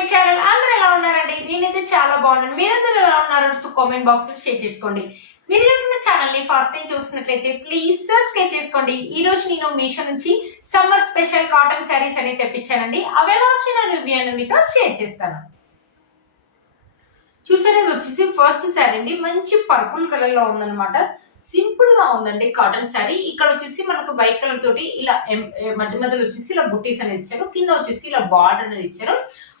My channel. అందరూ ఎలా ఉన్నారండి? నేనైతే చాలా బాగున్నాను. మీరందరూ ఎలా ఉన్నారో కామెంట్ బాక్స్ లో షేర్ చేసుకోండి. మీరు కనుక ఛానల్ ని ఫస్ట్ టైం చూస్తున్నట్లయితే ప్లీజ్ సబ్స్క్రైబ్ చేసుకోండి. ఈ రోజు నేను మీషో నుంచి సమ్మర్ స్పెషల్ కాటన్ శారీస్ అనేది తెప్పించానండి. అవి ఎలా వచ్చిన రివ్యూ అని మీతో షేర్ చేస్తాను. చూసారా, ఇది వచ్చేసి ఫస్ట్ శారీ అండి. మంచి పర్పుల్ కలర్ లో ఉందన్నమాట. సింపుల్ గా ఉందండి కాటన్ శారీ. ఇక్కడ వచ్చేసి మనకు వైట్ కలర్ తోటి ఇలా మధ్య మధ్యలో వచ్చేసి ఇలా బుట్టీస్ అనేది ఇచ్చారు. కింద వచ్చేసి ఇలా బార్డర్ అనేది ఇచ్చారు.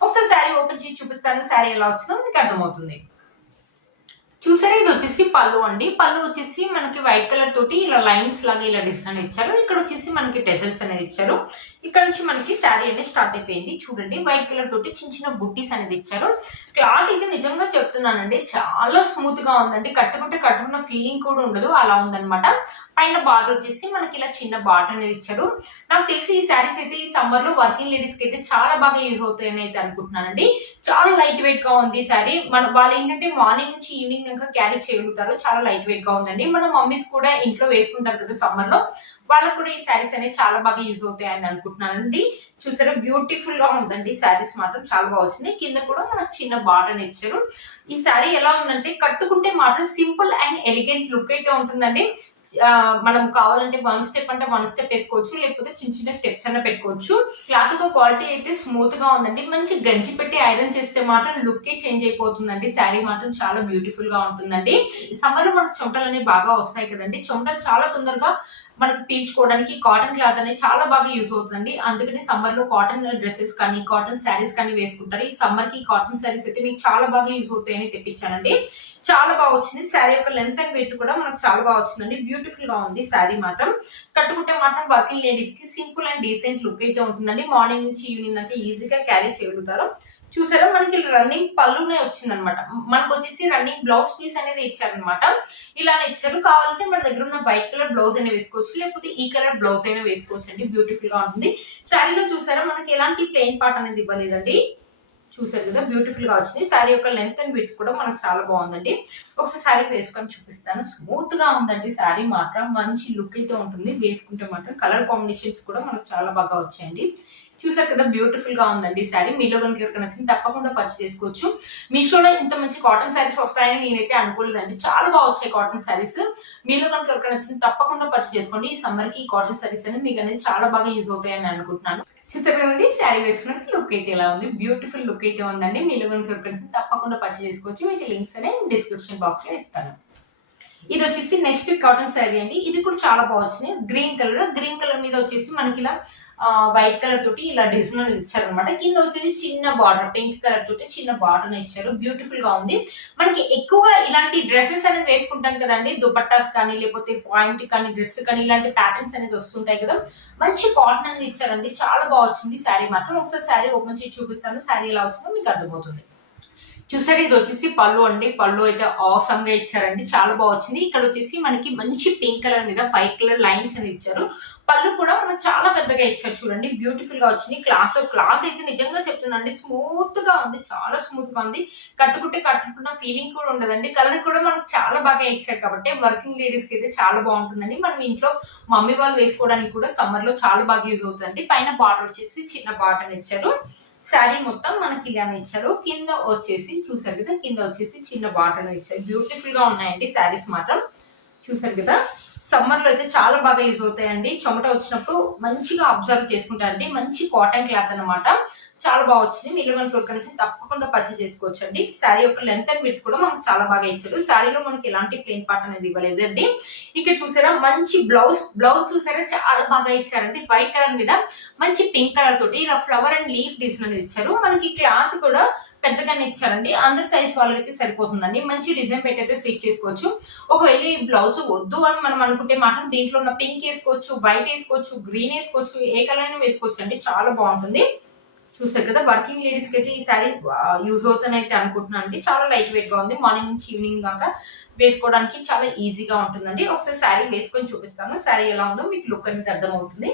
ఒకసారి శారీ ఓపెన్ చేసి చూపిస్తాను. శారీ ఎలా వచ్చిందో మీకు అర్థమవుతుంది. చూసారా, ఇది వచ్చేసి పళ్ళు అండి. పళ్ళు వచ్చేసి మనకి వైట్ కలర్ తోటి ఇలా లైన్స్ లాగా ఇలా డిజైన్ ఇచ్చారు. ఇక్కడ వచ్చేసి మనకి టెజల్స్ అనేది ఇచ్చారు. ఇక్కడ నుంచి మనకి శారీ అనేది స్టార్ట్ అయిపోయింది. చూడండి, వైట్ కలర్ తోటి చిన్న చిన్న బుట్టీస్ అనేది ఇచ్చారు. క్లాత్ ఇది నిజంగా చెప్తున్నానండి, చాలా స్మూత్ గా ఉందండి. కట్టుకున్న ఫీలింగ్ కూడా ఉండదు, అలా ఉందన్నమాట. పైన బార్డర్ వచ్చేసి మనకి ఇలా చిన్న బార్డర్ అనేది ఇచ్చారు. నాకు తెలిసి ఈ శారీస్ అయితే ఈ సమ్మర్ లో వర్కింగ్ లేడీస్ కి అయితే చాలా బాగా యూజ్ అవుతాయని అయితే అనుకుంటున్నానండి. చాలా లైట్ వెయిట్ గా ఉంది శారీ. వాళ్ళు ఏంటంటే మార్నింగ్ నుంచి ఈవినింగ్ దాకా క్యారీ చేయగలుగుతారు. చాలా లైట్ వెయిట్ గా ఉందండి. మన మమ్మీస్ కూడా ఇంట్లో వేసుకుంటారు కదా సమ్మర్ లో, వాళ్ళకు కూడా ఈ శారీస్ అనేది చాలా బాగా యూజ్ అవుతాయి అని అనుకుంటున్నానండి. చూసారా, బ్యూటిఫుల్ గా ఉందండి శారీస్ మాత్రం చాలా బాగా వచ్చింది. కింద కూడా మనకు చిన్న బార్డర్ ఇచ్చారు. ఈ శారీ ఎలా ఉందంటే కట్టుకుంటే మాత్రం సింపుల్ అండ్ ఎలిగెంట్ లుక్ అయితే ఉంటుందండి. మనం కావాలంటే వన్ స్టెప్ అంటే వన్ స్టెప్ వేసుకోవచ్చు, లేకపోతే చిన్న చిన్న స్టెప్స్ అన్న పెట్టుకోవచ్చు. క్లాత్ క్వాలిటీ అయితే స్మూత్ గా ఉందండి. మంచి గంజి పెట్టి ఐరన్ చేస్తే మాత్రం లుక్ చేంజ్ అయిపోతుందండి. శారీ మాత్రం చాలా బ్యూటిఫుల్ గా ఉంటుందండి. సమ్మర్ లో మనకు చెమటలు అనేవి బాగా వస్తాయి కదండి. చెమటలు చాలా తొందరగా మనకి పీల్చుకోవడానికి కాటన్ క్లాత్ అనేది చాలా బాగా యూజ్ అవుతుందండి. అందుకని సమ్మర్ లో కాటన్ డ్రెస్సెస్ కానీ కాటన్ శారీస్ కానీ వేసుకుంటారు. ఈ సమ్మర్ కి కాటన్ శారీస్ అయితే మీకు చాలా బాగా యూజ్ అవుతాయని తెప్పించానండి. చాలా బాగా వచ్చింది. శారీ యొక్క లెంత్ అండ్ వెయిట్ కూడా మనకు చాలా బాగా వచ్చిందండి. బ్యూటిఫుల్ గా ఉంది శారీ మాత్రం. కట్టుకుంటే మాత్రం వర్కింగ్ లేడీస్ కి సింపుల్ అండ్ డీసెంట్ లుక్ అయితే ఉంటుందండి. మార్నింగ్ నుంచి ఈవినింగ్ అంటే ఈజీగా క్యారీ చేయగలుగుతారు. చూసారా, మనకి రన్నింగ్ పళ్ళునే వచ్చింది అనమాట. మనకు వచ్చేసి రన్నింగ్ బ్లౌజ్ పీస్ అనేది ఇచ్చారనమాట. ఇలానే ఇచ్చారు. కావాలంటే మన దగ్గర ఉన్న వైట్ కలర్ బ్లౌజ్ అయినా వేసుకోవచ్చు, లేకపోతే ఈ కలర్ బ్లౌజ్ అయినా వేసుకోవచ్చు అండి. బ్యూటిఫుల్ గా ఉంటుంది. శారీలో చూసారా, మనకి ఎలాంటి ప్లెయిన్ పార్ట్ అనేది ఇవ్వలేదండి. చూసారు కదా, బ్యూటిఫుల్ గా వచ్చింది. శారీ యొక్క లెంత్ అండ్ విడ్త్ కూడా మనకు చాలా బాగుందండి. ఒకసారి శారీ వేసుకొని చూపిస్తాను. స్మూత్ గా ఉందండి శారీ మాత్రం. మంచి లుక్ అయితే ఉంటుంది వేసుకుంటే మాత్రం. కలర్ కాంబినేషన్స్ కూడా మనకు చాలా బాగా వచ్చాయండి. చూసారు కదా, బ్యూటిఫుల్ గా ఉందండి శారీ. మీలో కనుక ఎవరికి నచ్చింది తప్పకుండా పర్చేస్ చేసుకోవచ్చు. మీషోలో ఇంత మంచి కాటన్ శారీస్ వస్తాయని నేనైతే అనుకోలేదండి. చాలా బాగా వచ్చాయి కాటన్ శారీస్. మీలో కనుక ఎవరికి నచ్చింది తప్పకుండా పర్చేస్ చేసుకోండి. ఈ సమ్మర్ కి కాటన్ శారీస్ అనేది మీకు అనేది చాలా బాగా యూజ్ అవుతాయని అనుకుంటున్నాను. చూసారు కదండి, శారీ వేసుకున్నట్టు లుక్ అయితే ఎలా ఉంది. బ్యూటిఫుల్ లుక్ అయితే ఉందండి. మీలో కనుక ఎవరికి నచ్చింది తప్పకుండా పర్చేస్ చేసుకోవచ్చు. వీటి లింక్స్ అనేది డిస్క్రిప్షన్ బాక్స్ లో ఇస్తాను. ఇది వచ్చేసి నెక్స్ట్ కాటన్ శారీ అండి. ఇది కూడా చాలా బాగా వచ్చింది. గ్రీన్ కలర్ మీద వచ్చేసి మనకి ఇలా వైట్ కలర్ తోటి ఇలా డిజైన్ ఇచ్చారనమాట. కింద వచ్చేసి చిన్న బార్డర్ పింక్ కలర్ తోటి చిన్న బార్డర్ ఇచ్చారు. బ్యూటిఫుల్ గా ఉంది. మనకి ఎక్కువగా ఇలాంటి డ్రెస్సెస్ అనేది వేసుకుంటాం కదండి. దుపట్టాస్ కానీ లేకపోతే పాయింట్ కానీ డ్రెస్ కానీ ఇలాంటి ప్యాటర్న్స్ అనేది వస్తుంటాయి కదా. మంచి కాటన్ అనేది ఇచ్చారండి. చాలా బాగా వచ్చింది శారీ మాత్రం. ఒకసారి శారీ ఓపెన్ చేసి చూపిస్తాను. శారీ ఎలా వచ్చిందో మీకు అర్థమవుతుంది. చూసారు, ఇది వచ్చేసి పళ్ళు అండి. పళ్ళు అయితే ఆసమ్ గా ఇచ్చారండి. చాలా బాగా వచ్చింది. ఇక్కడ వచ్చేసి మనకి మంచి పింక్ కలర్ మీద వైట్ కలర్ లైన్స్ అని ఇచ్చారు. పళ్ళు కూడా మనకు చాలా పెద్దగా ఇచ్చారు. చూడండి, బ్యూటిఫుల్ గా వచ్చింది. క్లాత్ అయితే నిజంగా చెప్తున్నాండి, స్మూత్ గా ఉంది. చాలా స్మూత్ గా ఉంది. కట్టుకున్న ఫీలింగ్ కూడా ఉండదండి. కలర్ కూడా మనకు చాలా బాగా ఇచ్చారు కాబట్టి వర్కింగ్ లేడీస్ కి అయితే చాలా బాగుంటుందండి. మనం ఇంట్లో మమ్మీ వాళ్ళు వేసుకోవడానికి కూడా సమ్మర్ లో చాలా బాగా యూజ్ అవుతుందండి. పైన బార్డర్ వచ్చేసి చిన్న బార్డర్ ఇచ్చారు. శారీ మొత్తం మనకి ఇలానే ఇచ్చారు. కింద వచ్చేసి చూసారు కదా, కింద వచ్చేసి చిన్న బార్డర్ ఇచ్చారు. బ్యూటిఫుల్ గా ఉన్నాయండి శారీస్ మాత్రం. చూసారు కదా, సమ్మర్ లో అయితే చాలా బాగా యూజ్ అవుతాయండి. చెమట వచ్చినప్పుడు మంచిగా అబ్జర్వ్ చేసుకుంటారండి. మంచి కాటన్ క్లాత్ అనమాట. చాలా బాగా వచ్చింది. మీరు కనుక కొనుక్కొని తప్పకుండా పర్చేస్ చేసుకోవచ్చు అండి. శారీ యొక్క లెంత్ అండ్ విడ్త్ కూడా మనకు చాలా బాగా ఇచ్చారు. శారీలో మనకి ఎలాంటి ప్లెయిన్ పార్ట్ అనేది ఇవ్వలేదండి. ఇక్కడ చూసారా, మంచి బ్లౌజ్ చూసారా, చాలా బాగా ఇచ్చారండి. వైట్ కలర్ మీద మంచి పింక్ కలర్ తోటి ఇలా ఫ్లవర్ అండ్ లీఫ్ డిజైన్ అనేది ఇచ్చారు. మనకి క్లాత్ కూడా పెద్దగానే ఇచ్చారండి. అందరి సైజ్ వాళ్ళకైతే సరిపోతుందండి. మంచి డిజైన్ పెట్టి అయితే స్టిచ్ చేసుకోవచ్చు. ఒకవేళ ఈ బ్లౌజ్ వద్దు అని మనం అనుకుంటే మాత్రం దీంట్లో ఉన్న పింక్ వేసుకోవచ్చు, వైట్ వేసుకోవచ్చు, గ్రీన్ వేసుకోవచ్చు, ఏ కలర్ అయినా వేసుకోవచ్చు అండి. చాలా బాగుంటుంది. చూస్తారు కదా, వర్కింగ్ లేడీస్ కి అయితే ఈ శారీ యూజ్ అవుతుందని అయితే అనుకుంటున్నాను అండి. చాలా లైట్ వెయిట్ గా ఉంది. మార్నింగ్ నుంచి ఈవినింగ్ దాకా వేసుకోవడానికి చాలా ఈజీగా ఉంటుందండి. ఒకసారి శారీ వేసుకొని చూపిస్తాను. శారీ ఎలా ఉందో మీకు లుక్ అనేది అర్థమవుతుంది.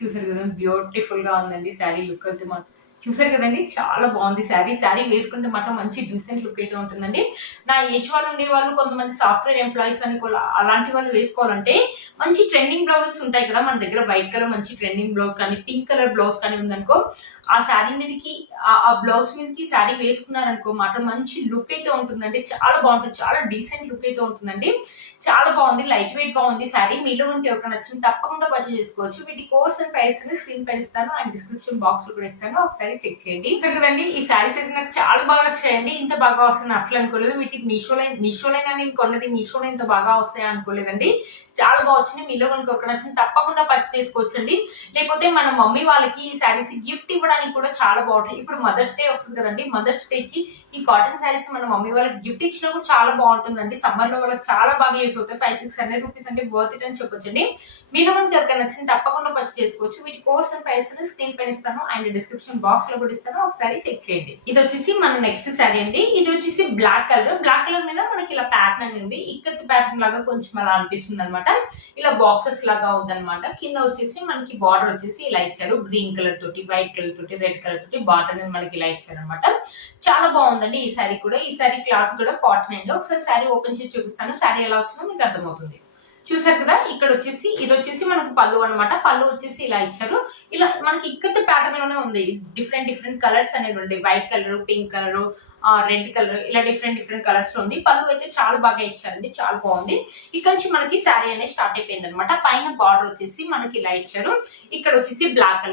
చూసారు కదా, బ్యూటిఫుల్ గా ఉందండి శారీ లుక్ అయితే మాత్రం. చూసారు కదండి, చాలా బాగుంది శారీ. శారీ వేసుకుంటే మాత్రం మంచి డీసెంట్ లుక్ అయితే ఉంటుందండి. నా ఏజ్ వాళ్ళు ఉండే వాళ్ళు, కొంతమంది సాఫ్ట్వేర్ ఎంప్లాయీస్ అని అలాంటి వాళ్ళు వేసుకోవాలంటే మంచి ట్రెండింగ్ బ్లౌజెస్ ఉంటాయి కదా మన దగ్గర. వైట్ కలర్ మంచి ట్రెండింగ్ బ్లౌజ్ కానీ, పింక్ కలర్ బ్లౌజ్ కానీ ఉందనుకో, ఆ శారీ మీదకి ఆ బ్లౌజ్ మీదకి శారీ వేసుకున్నారనుకో మాత్రం మంచి లుక్ అయితే ఉంటుందండి. చాలా బాగుంటుంది, చాలా డీసెంట్ లుక్ అయితే ఉంటుందండి. చాలా బాగుంది, లైట్ వెయిట్ గా ఉంది శారీ. మీలో ఉంటే ఎవరికి నచ్చింది తప్పకుండా పర్చేస్ చేసుకోవచ్చు. వీటి కోర్స్ అండ్ ప్రైస్ స్క్రీన్ పైన ఇస్తాను అండ్ డిస్క్రిప్షన్ బాక్స్ లో కూడా ఇస్తాను, ఒకసారి చెక్ చేయండి. కదండి, ఈ శారీస్ అయితే నాకు చాలా బాగా వచ్చాయండి. ఇంత బాగా వస్తుంది అసలు అనుకోలేదు. వీటికి మీషోలో నేను కొన్నది మీషోలో ఇంత బాగా వస్తాయా అనుకోలేదండి. చాలా బాగా వచ్చింది. మీలో కనుక ఒక నచ్చింది తప్పకుండా పర్చేస్ చేసుకోవచ్చండి. లేకపోతే మన మమ్మీ వాళ్ళకి ఈ శారీస్ గిఫ్ట్ ఇవ్వడానికి కూడా చాలా బాగుంటాయి. ఇప్పుడు మదర్స్ డే వస్తుంది కదండి, మదర్స్ డే కి ఈ కాటన్ శారీస్ మన మమ్మీ వాళ్ళకి గిఫ్ట్ ఇచ్చినా కూడా చాలా బాగుంటుందండి. సమ్మర్ లో వాళ్ళకి చాలా బాగా యూజ్ అవుతాయి. 500-600 రూపీస్ అంటే వర్త్ ఇట్ అని చెప్పొచ్చండి. మీలో కనుక ఎవరికైనా నచ్చింది తప్పకుండా పర్చేస్ చేసుకోవచ్చు. వీటి కోర్స్ అండ్ ప్రైస్ స్క్రీన్ పైన ఇస్తాను అండ్ డిస్క్రిప్షన్ బాక్స్ లో కూడా ఇస్తాను, ఒకసారి చెక్ చేయండి. ఇది వచ్చేసి మన నెక్స్ట్ శారీ అండి. ఇది వచ్చేసి బ్లాక్ కలర్. బ్లాక్ కలర్ మీద మనకి ఇలా ప్యాటర్న్ అనేది ఇక్కత్ ప్యాటర్న్ లాగా కొంచెం అలా అనిపిస్తుంది అనమాట. ఇలా బాక్సెస్ లాగా ఉందన్నమాట. కింద వచ్చేసి మనకి బార్డర్ వచ్చేసి ఇలా ఇచ్చారు, గ్రీన్ కలర్ తోటి, వైట్ కలర్ తోటి, రెడ్ కలర్ తోటి బార్డర్ అనేది మనకి ఇలా ఇచ్చారు అనమాట. చాలా బాగుందండి ఈ శారీ కూడా. ఈ శారీ క్లాత్ కూడా కాటన్ అండి. ఒకసారి శారీ ఓపెన్ చేసి చూపిస్తాను, శారీ ఎలా వచ్చిందో మీకు అర్థమవుతుంది. చూసారు కదా, ఇక్కడ వచ్చేసి ఇది వచ్చేసి మనకు పళ్ళు అనమాట. పళ్ళు వచ్చేసి ఇలా ఇచ్చారు. ఇలా మనకి ఇక్కత ప్యాటర్న్ లోనే ఉంది. డిఫరెంట్ కలర్స్ అనేవి ఉంటాయి. White colour, pink colour, red colour, ఇలా డిఫరెంట్ కలర్స్ ఉంది. పళ్ళు అయితే చాలా బాగా ఇచ్చారండి, చాలా బాగుంది. ఇక్కడ నుంచి మనకి శారీ అనేది స్టార్ట్ అయిపోయింది అనమాట. పైన బార్డర్ వచ్చేసి మనకి ఇలా ఇచ్చారు. ఇక్కడ వచ్చేసి బ్లాక్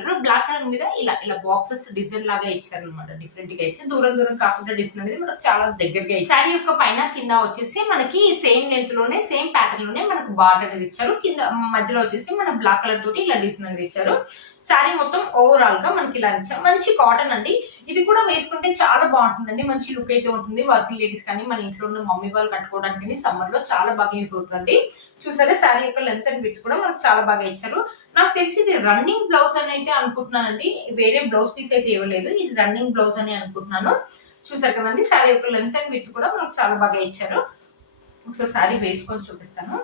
కలర్ మీద ఇలా బాక్సెస్ డిజైన్ లాగా ఇచ్చారు అనమాట. డిఫరెంట్ గా ఇచ్చారు, దూరం కాకుండా డిజైన్ అనేది మనకు చాలా దగ్గరగా ఇచ్చారు. శారీ యొక్క పైన కింద వచ్చేసి మనకి సేమ్ లెంత్ లోనే సేమ్ ప్యాటర్న్ లోనే మనకు బార్డర్ అనేది ఇచ్చారు. కింద మధ్యలో వచ్చేసి మన బ్లాక్ కలర్ తోటి ఇలా డిజైన్ అనేది ఇచ్చారు. శారీ మొత్తం ఓవరాల్ గా మనకి ఇలా ఇచ్చారు. మంచి కాటన్ అండి. ఇది కూడా వేసుకుంటే చాలా బాగుంటుందండి, మంచి లుక్ అయితే ఉంటుంది. వర్కింగ్ లేడీస్ కానీ, మన ఇంట్లో ఉన్న మమ్మీ వాళ్ళు కట్టుకోవడానికి సమ్మర్ లో చాలా బాగా యూజ్ అవుతుంది. చూసారా, శారీ యొక్క లెంత్ అండ్ విడ్త్ కూడా మనకు చాలా బాగా ఇచ్చారు. నాకు తెలిసి ఇది రన్నింగ్ బ్లౌజ్ అని అయితే అనుకుంటున్నానండి. వేరే బ్లౌజ్ పీస్ అయితే ఇవ్వలేదు, ఇది రన్నింగ్ బ్లౌజ్ అని అనుకుంటున్నాను. చూసారు కదండి, శారీ యొక్క లెంత్ అండ్ విడ్త్ కూడా మనకు చాలా బాగా ఇచ్చారు. ఒకసారి శారీ వేసుకొని చూపిస్తాను.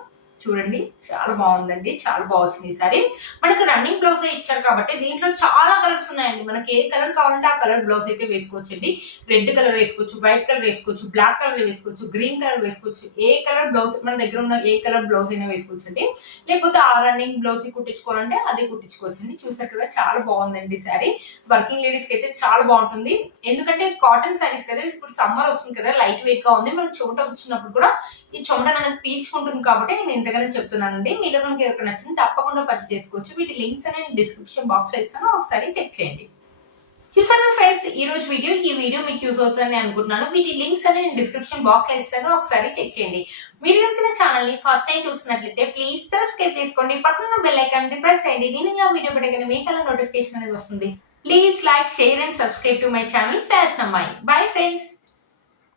చూడండి, చాలా బాగుందండి, చాలా బాగా వచ్చింది ఈ సారీ. మనకి రన్నింగ్ బ్లౌజ్ ఇచ్చారు కాబట్టి దీంట్లో చాలా కలర్స్ ఉన్నాయండి. మనకి ఏ కలర్ కావాలంటే ఆ కలర్ బ్లౌజ్ అయితే వేసుకోవచ్చండి. రెడ్ కలర్ వేసుకోవచ్చు, వైట్ కలర్ వేసుకోవచ్చు, బ్లాక్ కలర్ వేసుకోవచ్చు, గ్రీన్ కలర్ వేసుకోవచ్చు. ఏ కలర్ బ్లౌజ్ మన దగ్గర ఉన్న ఏ కలర్ బ్లౌజ్ అయినా వేసుకోవచ్చు అండి. లేకపోతే ఆ రన్నింగ్ బ్లౌజ్ కుట్టించుకోవాలంటే అది కుట్టించుకోవచ్చండి. చూసారు కదా, చాలా బాగుందండి శారీ. వర్కింగ్ లేడీస్ కి అయితే చాలా బాగుంటుంది. ఎందుకంటే కాటన్ శారీస్ కదా, ఇప్పుడు సమ్మర్ వస్తుంది కదా, లైట్ వెయిట్ గా ఉంది. మనకు చెమట వచ్చినప్పుడు కూడా ఈ చెమట అనేది పీల్చుకుంటుంది కాబట్టి నేను ఇంతగానే చెప్తున్నానండి. మీలో మనకి ఎవరికి నచ్చింది తప్పకుండా పర్చేస్ చేసుకోవచ్చు. వీటి లింక్స్ అనేది డిస్క్రిప్షన్ బాక్స్ లో ఇస్తాను, ఒకసారి చెక్ చేయండి. చూసాను ఫ్రెండ్స్, ఈ వీడియో మీకు యూజ్ అవుతుందని అనుకుంటున్నాను. వీటి లింక్స్ అనేది డిస్క్రిప్షన్ బాక్స్ లో ఇస్తాను, ఒకసారి చెక్ చేయండి. మీరు కనుక ఛానల్ ని ఫస్ట్ టైం చూస్తున్నట్లయితే ప్లీజ్ సబ్స్క్రైబ్ చేసుకోండి. పక్కన బెల్ ఐకాన్ ప్రెస్ చేయండి. నేను ఇలా వీడియో పెట్టగానే మీకు అలా నోటిఫికేషన్ అనేది వస్తుంది. Please like, share and subscribe to my channel fashion అమ్మాయి. Bye friends.